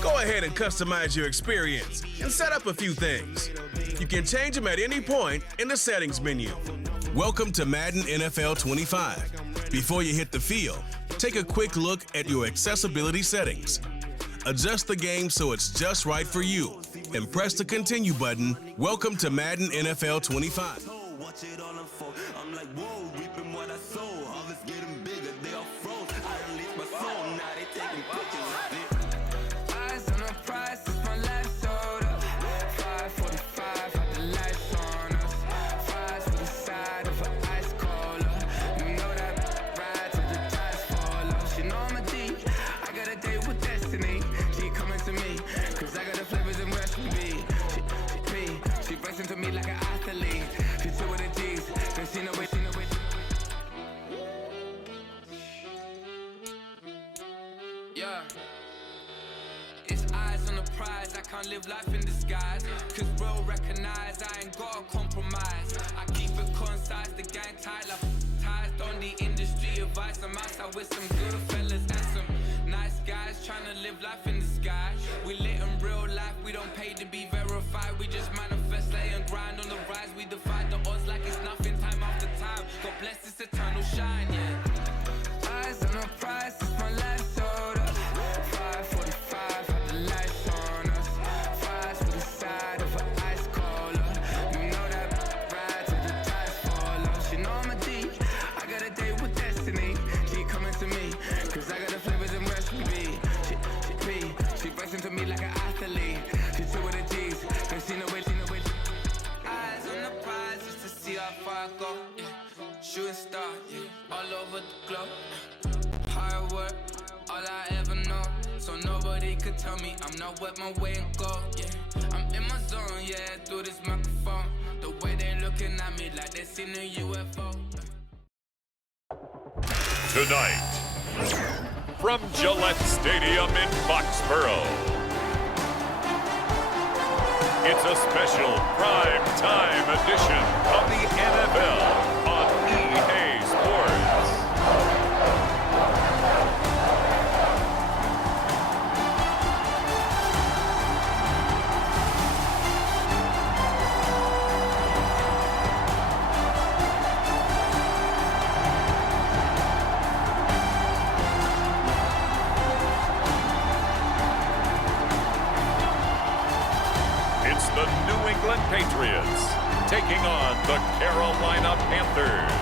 Go ahead and customize your experience and set up a few things. You can change them at any point in the settings menu. Welcome to Madden NFL 25. Before you hit the field, take a quick look at your accessibility settings. Adjust the game so it's just right for you, and press the continue button. Welcome to Madden NFL 25. I can't live life in disguise, cause real recognize I ain't gotta compromise. I keep it concise, the gang tight like ties on the industry advice. I'm outside with some good fellas and some nice guys trying to live life in disguise. We lit in real life, we don't pay to be verified. We just manifest, lay and grind on the rise. We defy the odds like it's nothing time after time. God bless this eternal shine, yeah. Eyes on the prize, it's my life sold up. 545, had the lights on us. Fries for the side of an ice cola. You know that ride till the ties fall off. She know I'm a D, I got a date with destiny. She coming to me, cause I got the flavors and recipe. She breaks into me like an athlete. She two with the G's, don't see no way, Eyes on the prize just to see how far I go, yeah. Shooting star, yeah, all over the globe. Hard work, all I ever know. So nobody could tell me I'm not wet my way and go, yeah. I'm in my zone, yeah, through this microphone. The way they looking at me like they seen a UFO. Tonight, from Gillette Stadium in Foxborough, it's a special prime time edition of the NFL on EA Sports. It's the New England Patriots taking on the Carolina Panthers.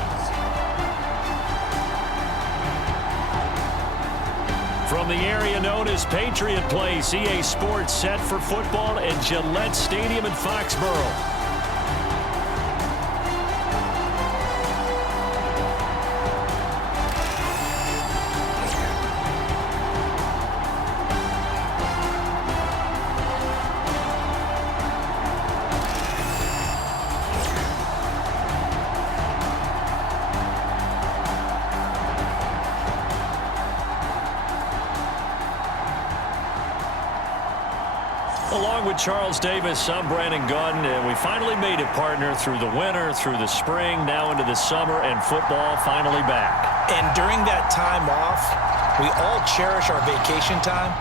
From the area known as Patriot Place, EA Sports set for football at Gillette Stadium in Foxborough. Along with Charles Davis, I'm Brandon Gunn, and we finally made it, partner, through the winter, through the spring, now into the summer, and football finally back. And during that time off, we all cherish our vacation time,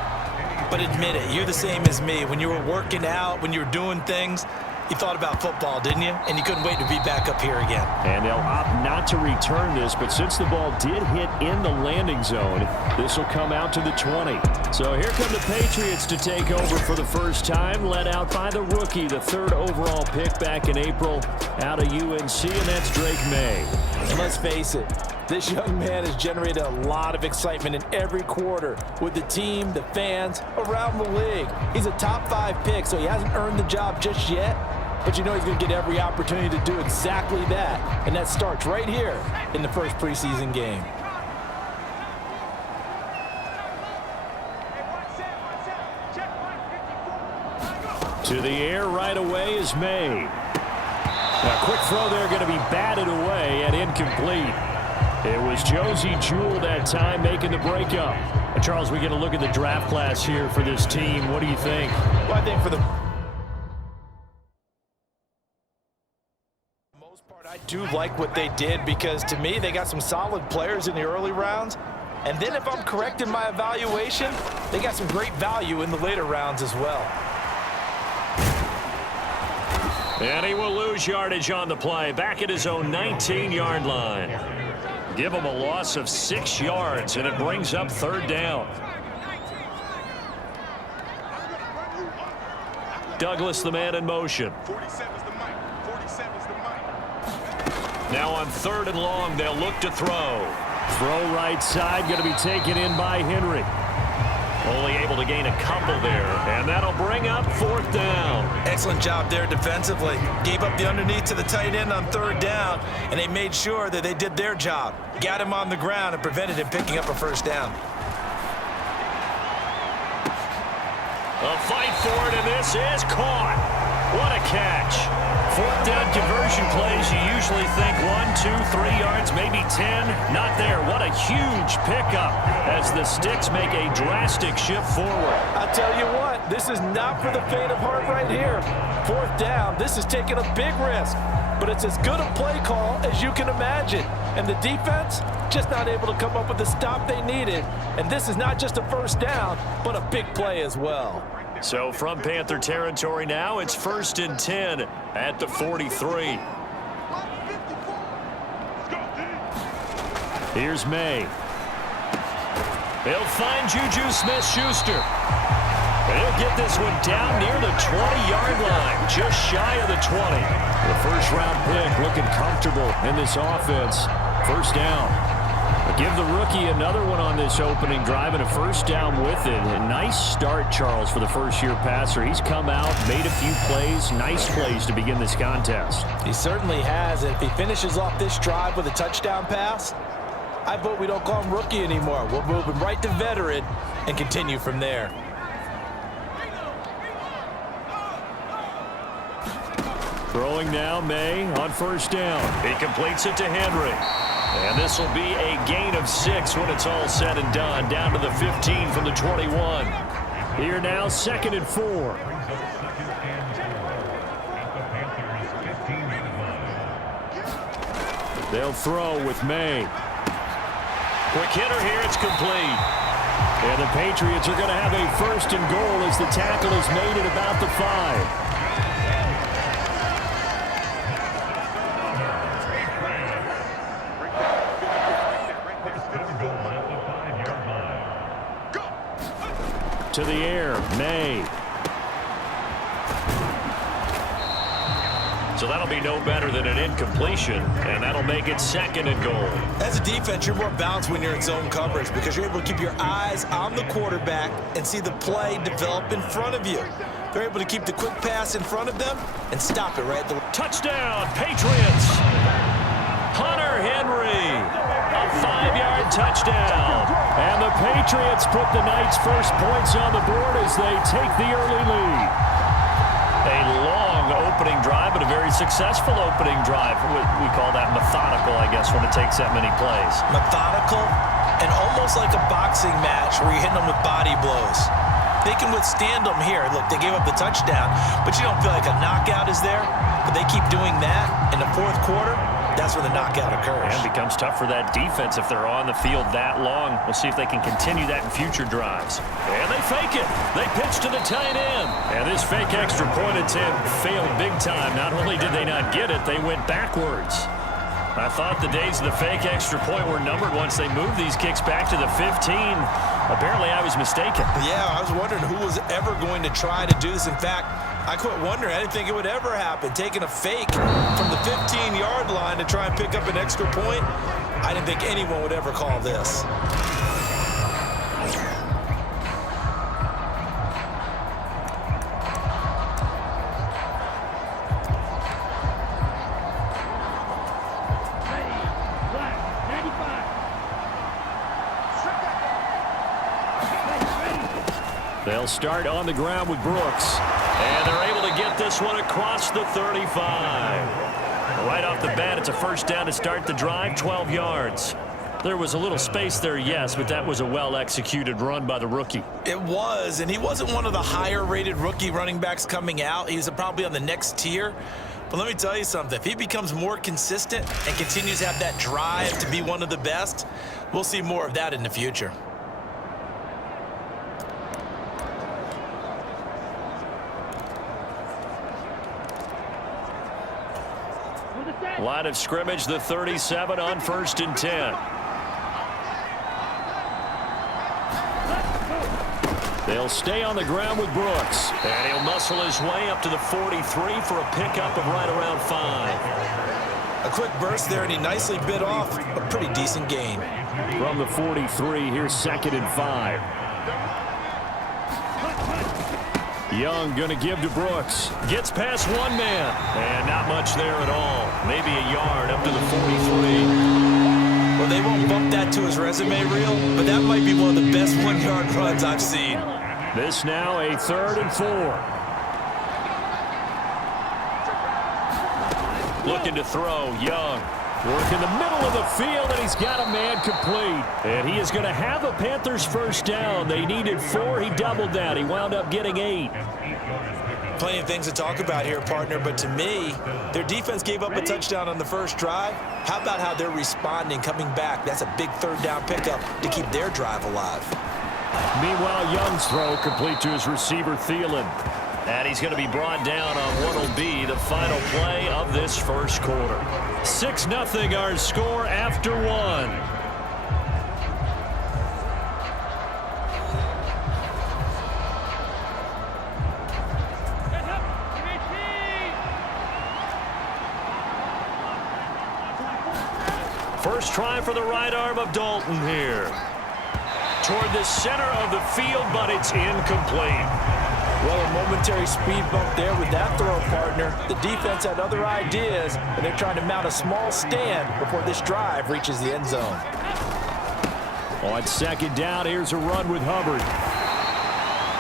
but admit it, you're the same as me. When you were working out, when you were doing things, you thought about football, didn't you? And you couldn't wait to be back up here again. And they'll opt not to return this, but since the ball did hit in the landing zone, this will come out to the 20. So here come the Patriots to take over for the first time, led out by the rookie, the third overall pick back in April out of UNC, and that's Drake May. And let's face it, this young man has generated a lot of excitement in every quarter with the team, the fans, around the league. He's a top 5 pick, so he hasn't earned the job just yet. But you know he's going to get every opportunity to do exactly that. And that starts right here in the first preseason game. To the air right away is May. A quick throw there going to be batted away and incomplete. It was Josie Jewell that time making the breakup. And Charles, we get a look at the draft class here for this team. What do you think? Well, I think for the most part, I do like what they did because to me, they got some solid players in the early rounds. And then if I'm correct in my evaluation, they got some great value in the later rounds as well. And he will lose yardage on the play, back at his own 19-yard line. Give him a loss of 6 yards, and it brings up 3rd down. Douglas, the man in motion. Now on 3rd and long, they'll look to throw. Throw right side, going to be taken in by Henry. Only able to gain a couple there, and that'll bring up 4th down. Excellent job there defensively. Gave up the underneath to the tight end on 3rd down, and they made sure that they did their job. Got him on the ground and prevented him picking up a 1st down. A fight for it, and this is caught. What a catch. 4th down conversion plays, you usually think 1, 2, 3 yards, maybe 10. Not there. What a huge pickup as the Sticks make a drastic shift forward. I'll tell you what, this is not for the faint of heart right here. 4th down, this is taking a big risk. But it's as good a play call as you can imagine. And the defense just not able to come up with the stop they needed. And this is not just a 1st down, but a big play as well. So from Panther territory now, it's 1st and 10 at the 43. Here's May. They'll find Juju Smith-Schuster. And he'll get this one down near the 20-yard line, just shy of the 20. The first-round pick looking comfortable in this offense. 1st down. Give the rookie another one on this opening drive and a 1st down with it. A nice start, Charles, for the first-year passer. He's come out, made a few plays, nice plays to begin this contest. He certainly has. And if he finishes off this drive with a touchdown pass, I vote we don't call him rookie anymore. We'll move him right to veteran and continue from there. Throwing now, May on 1st down. He completes it to Henry. And this will be a gain of 6 when it's all said and done, down to the 15 from the 21. Here now, 2nd and 4. They'll throw with May. Quick hitter here, it's complete. And the Patriots are going to have a 1st and goal as the tackle is made at about the 5. To the air, May. So that'll be no better than an incompletion, and that'll make it 2nd and goal. As a defense, you're more balanced when you're in zone coverage because you're able to keep your eyes on the quarterback and see the play develop in front of you. They're able to keep the quick pass in front of them and stop it right at the touchdown, Patriots. Hunter Henry, a 5-yard touchdown. And the Patriots put the Knights' first points on the board as they take the early lead. A long opening drive, but a very successful opening drive. We call that methodical, I guess, when it takes that many plays. Methodical and almost like a boxing match where you're hitting them with body blows. They can withstand them here. Look, they gave up the touchdown, but you don't feel like a knockout is there. But they keep doing that in the 4th quarter. That's when the knockout occurs. And it becomes tough for that defense if they're on the field that long. We'll see if they can continue that in future drives. And they fake it. They pitch to the tight end. And this fake extra point attempt failed big time. Not only did they not get it, they went backwards. I thought the days of the fake extra point were numbered once they moved these kicks back to the 15. Apparently, I was mistaken. Yeah, I was wondering who was ever going to try to do this. In fact, I quit wondering. I didn't think it would ever happen. Taking a fake from the 15-yard line to try and pick up an extra point, I didn't think anyone would ever call this. They'll start on the ground with Brooks. And they're able to get this one across the 35. Right off the bat, it's a 1st down to start the drive, 12 yards. There was a little space there, yes, but that was a well-executed run by the rookie. It was, and he wasn't one of the higher-rated rookie running backs coming out. He's probably on the next tier. But let me tell you something. If he becomes more consistent and continues to have that drive to be one of the best, We'll see more of that in the future. Line of scrimmage, the 37 on 1st and 10. They'll stay on the ground with Brooks. And he'll muscle his way up to the 43 for a pickup of right around 5. A quick burst there, and he nicely bit off a pretty decent gain. From the 43, here's 2nd and 5. Young going to give to Brooks. Gets past one man. And not much there at all. Maybe a yard up to the 43. Well, they won't bump that to his resume reel, but that might be one of the best one-yard runs I've seen. This now a 3rd and 4. Looking to throw, Young. Work in the middle of the field, and he's got a man complete. And he is going to have a Panthers first down. They needed 4. He doubled that. He wound up getting 8. Plenty of things to talk about here, partner, but to me, their defense gave up a touchdown on the first drive. How about how they're responding, coming back? That's a big 3rd down pickup to keep their drive alive. Meanwhile, Young's throw complete to his receiver, Thielen. And he's going to be brought down on what will be the final play of this first quarter. 6-0 our score after 1. First try for the right arm of Dalton here. Toward the center of the field, but it's incomplete. Well, a momentary speed bump there with that throw, partner. The defense had other ideas, and they're trying to mount a small stand before this drive reaches the end zone. On 2nd down, here's a run with Hubbard.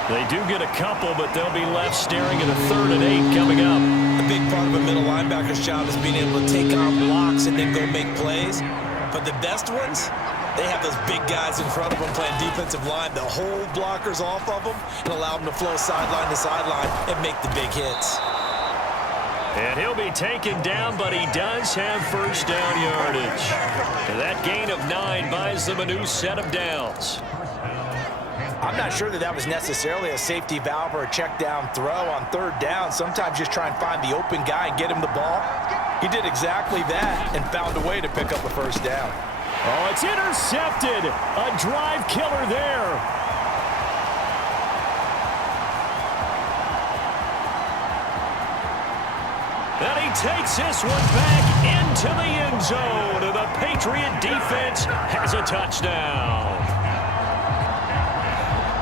They do get a couple, but they'll be left staring at a 3rd and 8 coming up. A big part of a middle linebacker's job is being able to take on blocks and then go make plays. But the best ones, they have those big guys in front of them playing defensive line that hold blockers off of them and allow them to flow sideline to sideline and make the big hits. And he'll be taken down, but he does have first down yardage. And that gain of 9 buys them a new set of downs. I'm not sure that was necessarily a safety valve or a check down throw on 3rd down. Sometimes just try and find the open guy and get him the ball. He did exactly that and found a way to pick up a first down. Oh, it's intercepted. A drive killer there. And he takes this one back into the end zone. And the Patriot defense has a touchdown.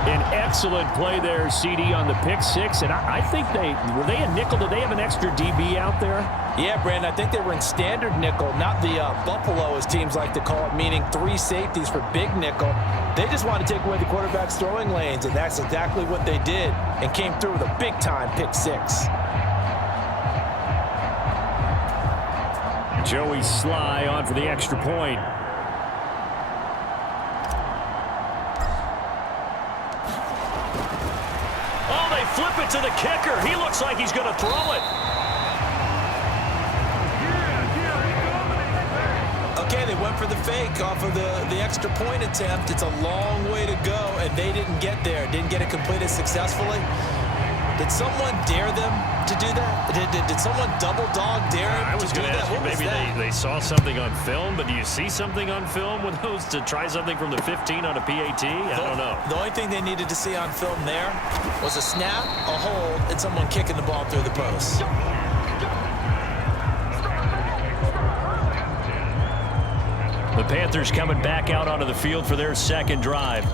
An excellent play there, CD, on the pick 6. And I think were they a nickel? Did they have an extra DB out there? Yeah, Brandon, I think they were in standard nickel, not the Buffalo, as teams like to call it, meaning 3 safeties for big nickel. They just want to take away the quarterback's throwing lanes, and that's exactly what they did, and came through with a big-time pick 6. Joey Sly on for the extra point. Oh, they flip it to the kicker. He looks like he's going to throw it. Okay, they went for the fake off of the extra point attempt. It's a long way to go, and they didn't get there. Didn't get it completed successfully. Did someone dare them to do that? Did someone double dog dare them to do that? What was that? Maybe they saw something on film, but do you see something on film with those to try something from the 15 on a PAT? I don't know. The only thing they needed to see on film there was a snap, a hold, and someone kicking the ball through the post. The Panthers coming back out onto the field for their 2nd drive.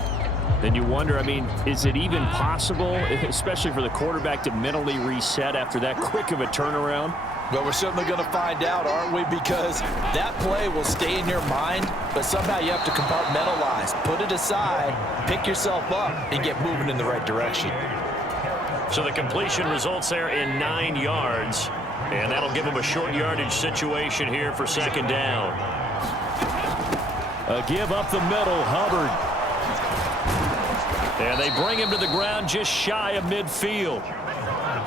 Then you wonder, I mean, is it even possible, especially for the quarterback, to mentally reset after that quick of a turnaround? Well, we're certainly going to find out, aren't we? Because that play will stay in your mind, but somehow you have to compartmentalize. Put it aside, pick yourself up, and get moving in the right direction. So the completion results there in 9 yards, and that'll give them a short yardage situation here for 2nd down. A give up the middle, Hubbard. And they bring him to the ground just shy of midfield.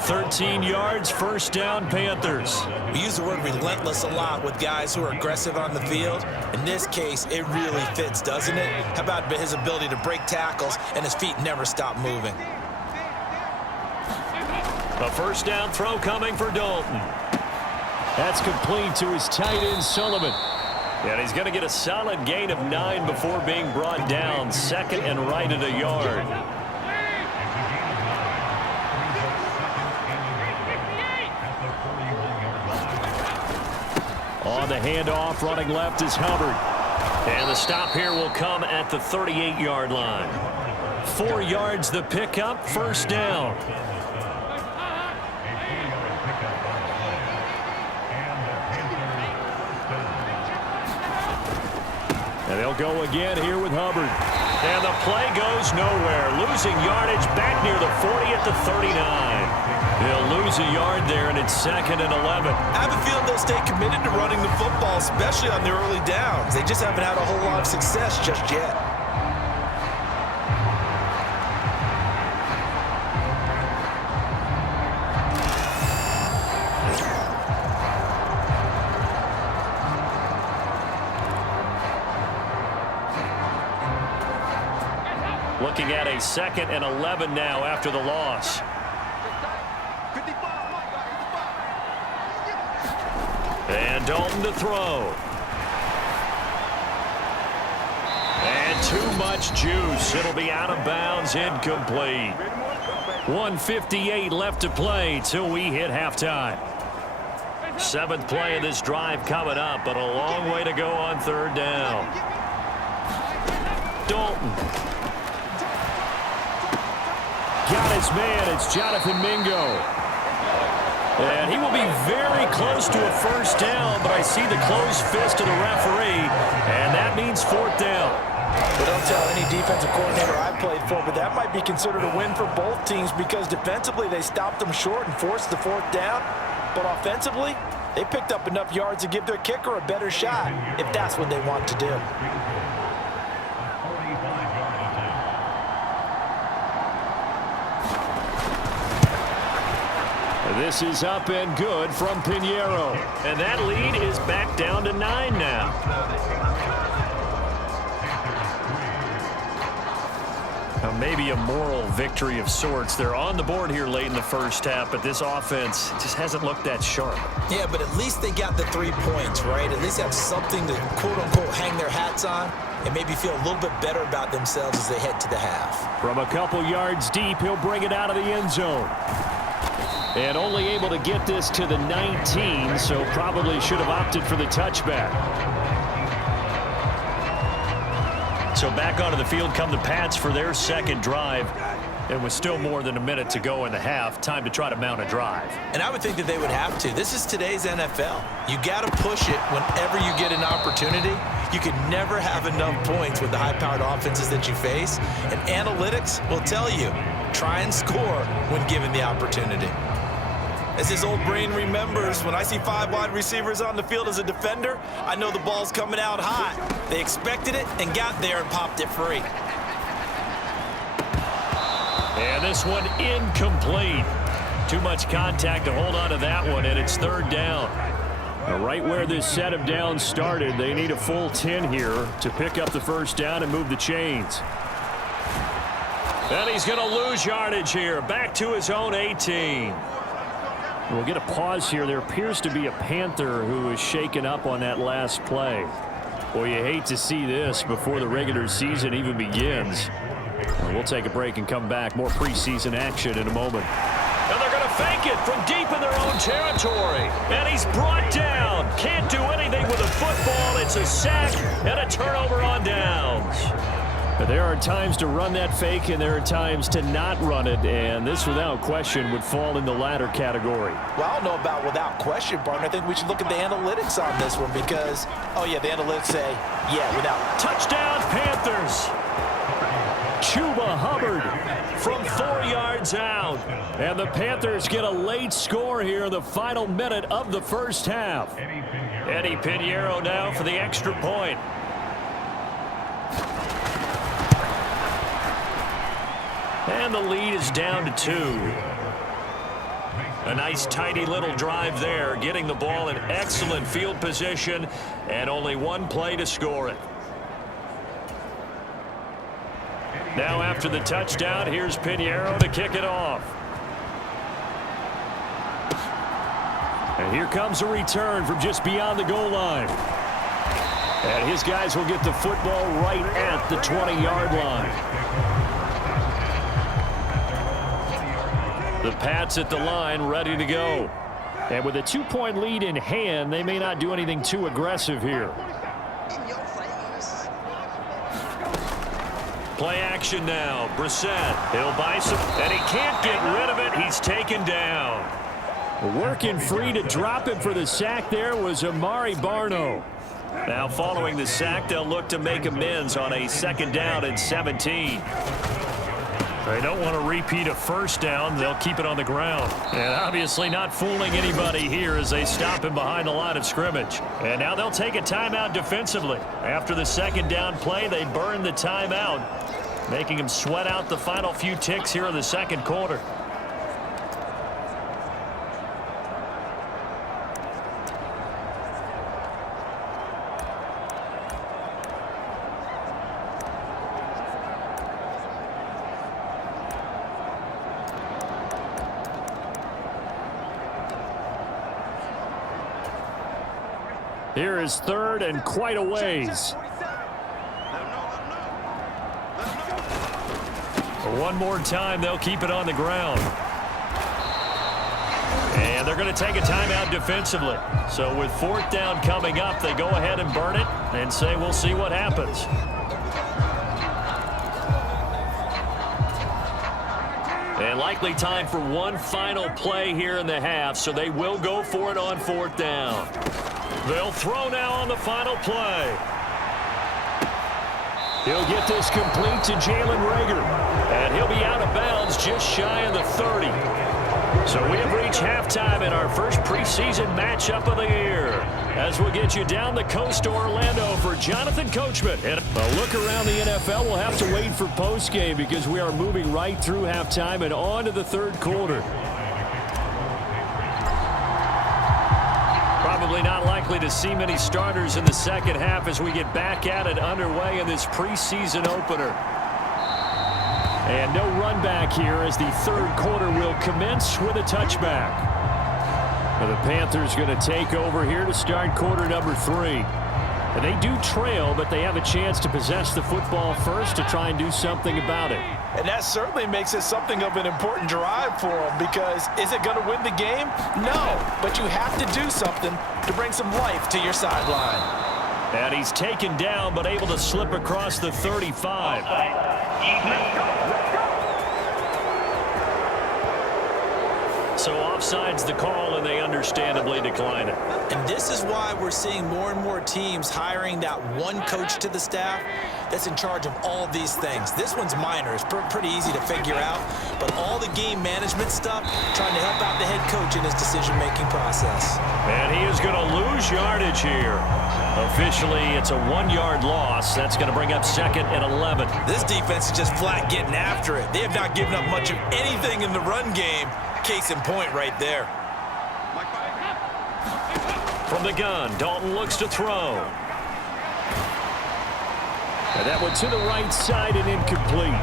13 yards, first down, Panthers. We use the word relentless a lot with guys who are aggressive on the field. In this case, it really fits, doesn't it? How about his ability to break tackles and his feet never stop moving? A first down throw coming for Dalton. That's complete to his tight end, Sullivan. And he's going to get a solid gain of 9 before being brought down. Second and right at a yard. On the handoff, running left is Hubbard. And the stop here will come at the 38-yard line. 4 yards the pickup, first down. And they'll go again here with Hubbard. And the play goes nowhere. Losing yardage back near the 40 at the 39. They'll lose a yard there, and it's second and 11. I have a feeling they'll stay committed to running the football, especially on the early downs. They just haven't had a whole lot of success just yet. Looking at a second and 11 now after the loss. And Dalton to throw. And too much juice. It'll be out of bounds, incomplete. 1:58 left to play till we hit halftime. 7th play of this drive coming up, but a long way to go on third down. Dalton. Got his man. It's Jonathan Mingo. And he will be very close to a first down, but I see the closed fist of the referee, and that means 4th down. But don't tell any defensive coordinator I played for, but that might be considered a win for both teams because defensively they stopped them short and forced the 4th down. But offensively, they picked up enough yards to give their kicker a better shot if that's what they want to do. This is up and good from Pinheiro. And that lead is back down to 9 now. Maybe a moral victory of sorts. They're on the board here late in the first half, but this offense just hasn't looked that sharp. Yeah, but at least they got the 3 points, right? At least have something to, quote-unquote, hang their hats on and maybe feel a little bit better about themselves as they head to the half. From a couple yards deep, he'll bring it out of the end zone. And only able to get this to the 19, so probably should have opted for the touchback. So back onto the field come the Pats for their second drive. And with still more than a minute to go in the half, time to try to mount a drive. And I would think that they would have to. This is today's NFL. You got to push it whenever you get an opportunity. You can never have enough points with the high-powered offenses that you face. And analytics will tell you, try and score when given the opportunity. As his old brain remembers, when I see 5 wide receivers on the field as a defender, I know the ball's coming out hot. They expected it and got there and popped it free. And this one incomplete. Too much contact to hold on to that one, and it's 3rd down. Now, right where this set of downs started, they need a full 10 here to pick up the first down and move the chains. And he's going to lose yardage here, back to his own 18. We'll get a pause here. There appears to be a Panther who is shaken up on that last play. Boy, you hate to see this before the regular season even begins. We'll take a break and come back. More preseason action in a moment. And they're going to fake it from deep in their own territory. And he's brought down. Can't do anything with the football. It's a sack and a turnover on downs. But there are times to run that fake, and there are times to not run it, and this, without question, would fall in the latter category. Well, I don't know about without question, partner. I think we should look at the analytics on this one because, oh, yeah, the analytics say, yeah, without. Touchdown, Panthers. Chuba Hubbard from 4 yards out. And the Panthers get a late score here in the final minute of the first half. Eddie Pinheiro now for the extra point. And the lead is down to 2. A nice, tidy little drive there, getting the ball in excellent field position, and only one play to score it. Now after the touchdown, here's Pinheiro to kick it off. And here comes a return from just beyond the goal line. And his guys will get the football right at the 20-yard line. The Pats at the line, ready to go. And with a 2-point lead in hand, they may not do anything too aggressive here. Play action now. Brissett, he'll buy some, and he can't get rid of it. He's taken down. Working free to drop him for the sack there was Amari Barno. Now following the sack, they'll look to make amends on a 2nd down and 17. They don't want to repeat a 1st down. They'll keep it on the ground. And obviously not fooling anybody here as they stop him behind the line of scrimmage. And now they'll take a timeout defensively. After the 2nd down play, they burn the timeout, making him sweat out the final few ticks here in the 2nd quarter. Here is 3rd and quite a ways. One more time, they'll keep it on the ground. And they're going to take a timeout defensively. So with 4th down coming up, they go ahead and burn it and say we'll see what happens. And likely time for one final play here in the half, so they will go for it on 4th down. They'll throw now on the final play. He'll get this complete to Jalen Reagor. And he'll be out of bounds just shy of the 30. So we have reached halftime in our first preseason matchup of the year. As we'll get you down the coast to Orlando for Jonathan Coachman. And a look around the NFL, we'll have to wait for postgame because we are moving right through halftime and on to the 3rd quarter. Probably not likely to see many starters in the 2nd half as we get back at it underway in this preseason opener. And no run back here as the 3rd quarter will commence with a touchback. Now the Panthers going to take over here to start quarter number 3. And they do trail, but they have a chance to possess the football first to try and do something about it. And that certainly makes it something of an important drive for them, because is it going to win the game? No, but you have to do something to bring some life to your sideline. And he's taken down, but able to slip across the 35. So offside's the call, and they understandably decline it. And this is why we're seeing more and more teams hiring that one coach to the staff that's in charge of all these things. This one's minor. It's pretty easy to figure out. But all the game management stuff, trying to help out the head coach in his decision-making process. And he is going to lose yardage here. Officially, it's a 1-yard loss. That's going to bring up 2nd and 11. This defense is just flat getting after it. They have not given up much of anything in the run game. Case in point right there. From the gun, Dalton looks to throw. And that one to the right side and incomplete.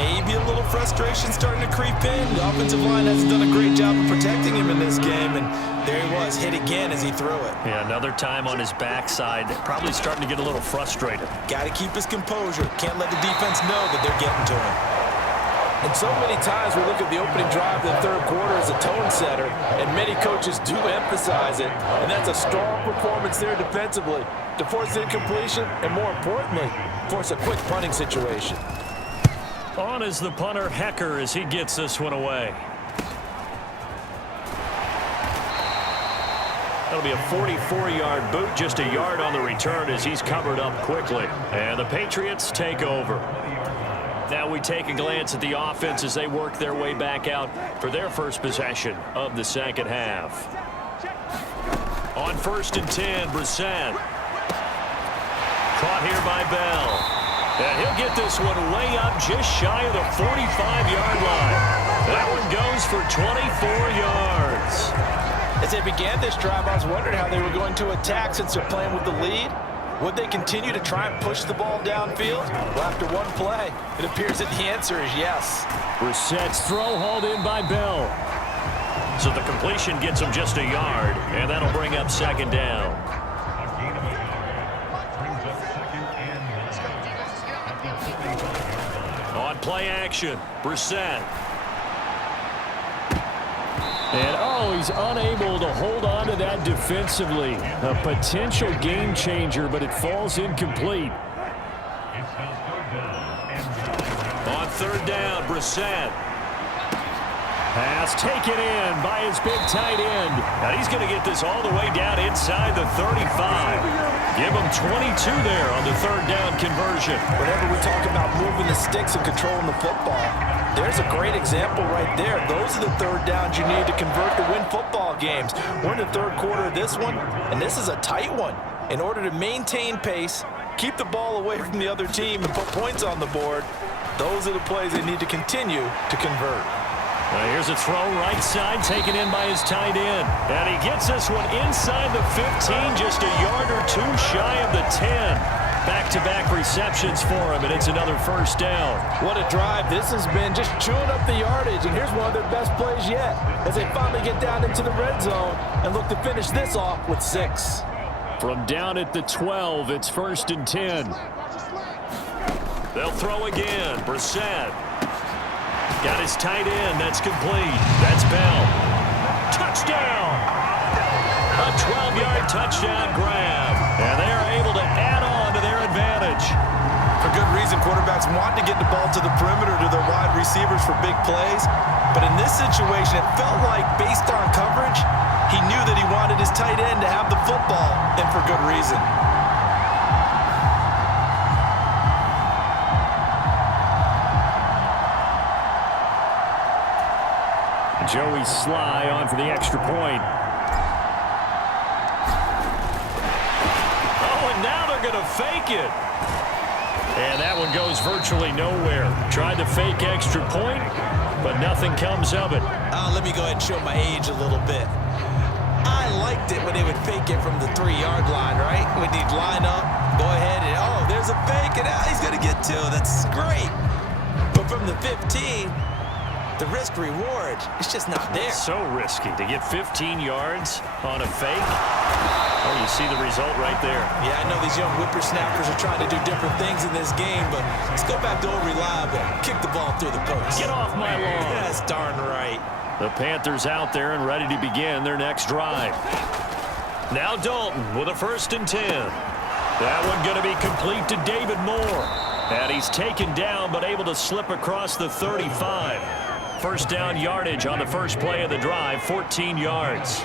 Maybe a little frustration starting to creep in. The offensive line hasn't done a great job of protecting him in this game, and there he was, hit again as he threw it. Yeah, another time on his backside, probably starting to get a little frustrated. Got to keep his composure. Can't let the defense know that they're getting to him. And so many times we look at the opening drive of the 3rd quarter as a tone setter, and many coaches do emphasize it, and that's a strong performance there defensively to force incompletion and, more importantly, force a quick punting situation. On is the punter, Hecker, as he gets this one away. That'll be a 44-yard boot, just a yard on the return as he's covered up quickly. And the Patriots take over. Now we take a glance at the offense as they work their way back out for their first possession of the 2nd half. On 1st and 10, Brissett. Caught here by Bell. And he'll get this one way up just shy of the 45-yard line. That one goes for 24 yards. As they began this drive, I was wondering how they were going to attack since they're playing with the lead. Would they continue to try and push the ball downfield? Well, after one play, it appears that the answer is yes. Brissett's throw hauled in by Bell. So the completion gets him just a yard, and that'll bring up second down. On play action, Brissett. And, he's unable to hold on to that defensively. A potential game changer, but it falls incomplete. On third down, Brissett. Pass taken in by his big tight end. Now he's going to get this all the way down inside the 35. Give him 22 there on the third down conversion. Whenever we talk about moving the sticks and controlling the football, there's a great example right there. Those are the third downs you need to convert to win football games. We're in the third quarter of this one, and this is a tight one. In order to maintain pace, keep the ball away from the other team, and put points on the board, those are the plays they need to continue to convert. Now here's a throw right side taken in by his tight end. And he gets this one inside the 15, just a yard or two shy of the 10. Back-to-back receptions for him, and it's another first down. What a drive. This has been just chewing up the yardage, and here's one of their best plays yet as they finally get down into the red zone and look to finish this off with 6. From down at the 12, it's 1st and 10. They'll throw again. Brissett. Got his tight end. That's complete. That's Bell. Touchdown! A 12-yard touchdown grab. And they are able to add on to their advantage. For good reason, quarterbacks want to get the ball to the perimeter to their wide receivers for big plays. But in this situation, it felt like, based on coverage, he knew that he wanted his tight end to have the football, and for good reason. Joey Sly on for the extra point. Oh, and now they're going to fake it. And that one goes virtually nowhere. Tried to fake extra point, but nothing comes of it. Let me go ahead and show my age a little bit. I liked it when they would fake it from the 3-yard line, right? When they'd line up, go ahead, and there's a fake, and he's going to get 2. That's great. But from the 15, the risk-reward is just not there. So risky to get 15 yards on a fake. Oh, you see the result right there. Yeah, I know these young whippersnappers are trying to do different things in this game, but let's go back to old reliable. Kick the ball through the post. Get off my lawn. That's darn right. The Panthers out there and ready to begin their next drive. Now Dalton with a 1st and 10. That one going to be complete to David Moore. And he's taken down but able to slip across the 35. First down yardage on the first play of the drive, 14 yards.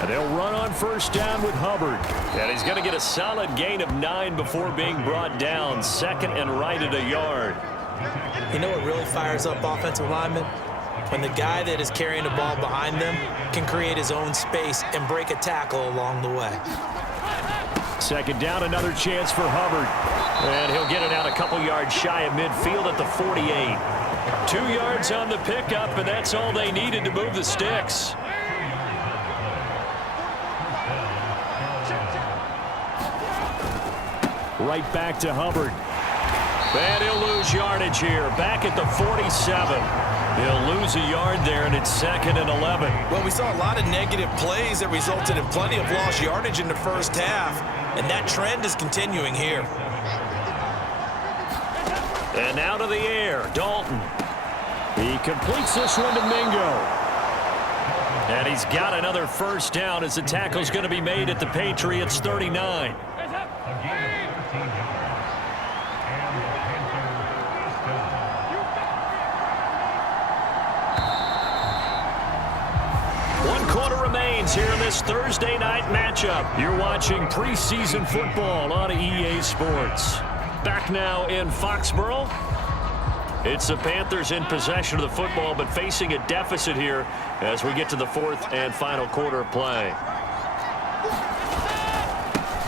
And they'll run on first down with Hubbard. And he's going to get a solid gain of 9 before being brought down. Second and right at a yard. You know what really fires up offensive linemen? When the guy that is carrying the ball behind them can create his own space and break a tackle along the way. Second down, another chance for Hubbard. And he'll get it out a couple yards shy of midfield at the 48. 2 yards on the pickup, and that's all they needed to move the sticks. Right back to Hubbard. And he'll lose yardage here. Back at the 47. He'll lose a yard there, and it's 2nd and 11. Well, we saw a lot of negative plays that resulted in plenty of lost yardage in the first half, and that trend is continuing here. And out of the air, Dalton. He completes this one to Mingo. And he's got another first down as the tackle's going to be made at the Patriots' 39. Here in this Thursday night matchup. You're watching preseason football on EA Sports. Back now in Foxborough. It's the Panthers in possession of the football, but facing a deficit here as we get to the 4th and final quarter of play.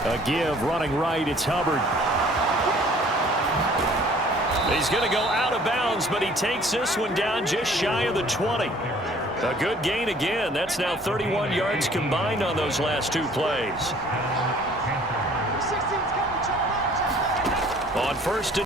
A give running right. It's Hubbard. He's going to go out of bounds, but he takes this one down just shy of the 20. A good gain again. That's now 31 yards combined on those last two plays. On first and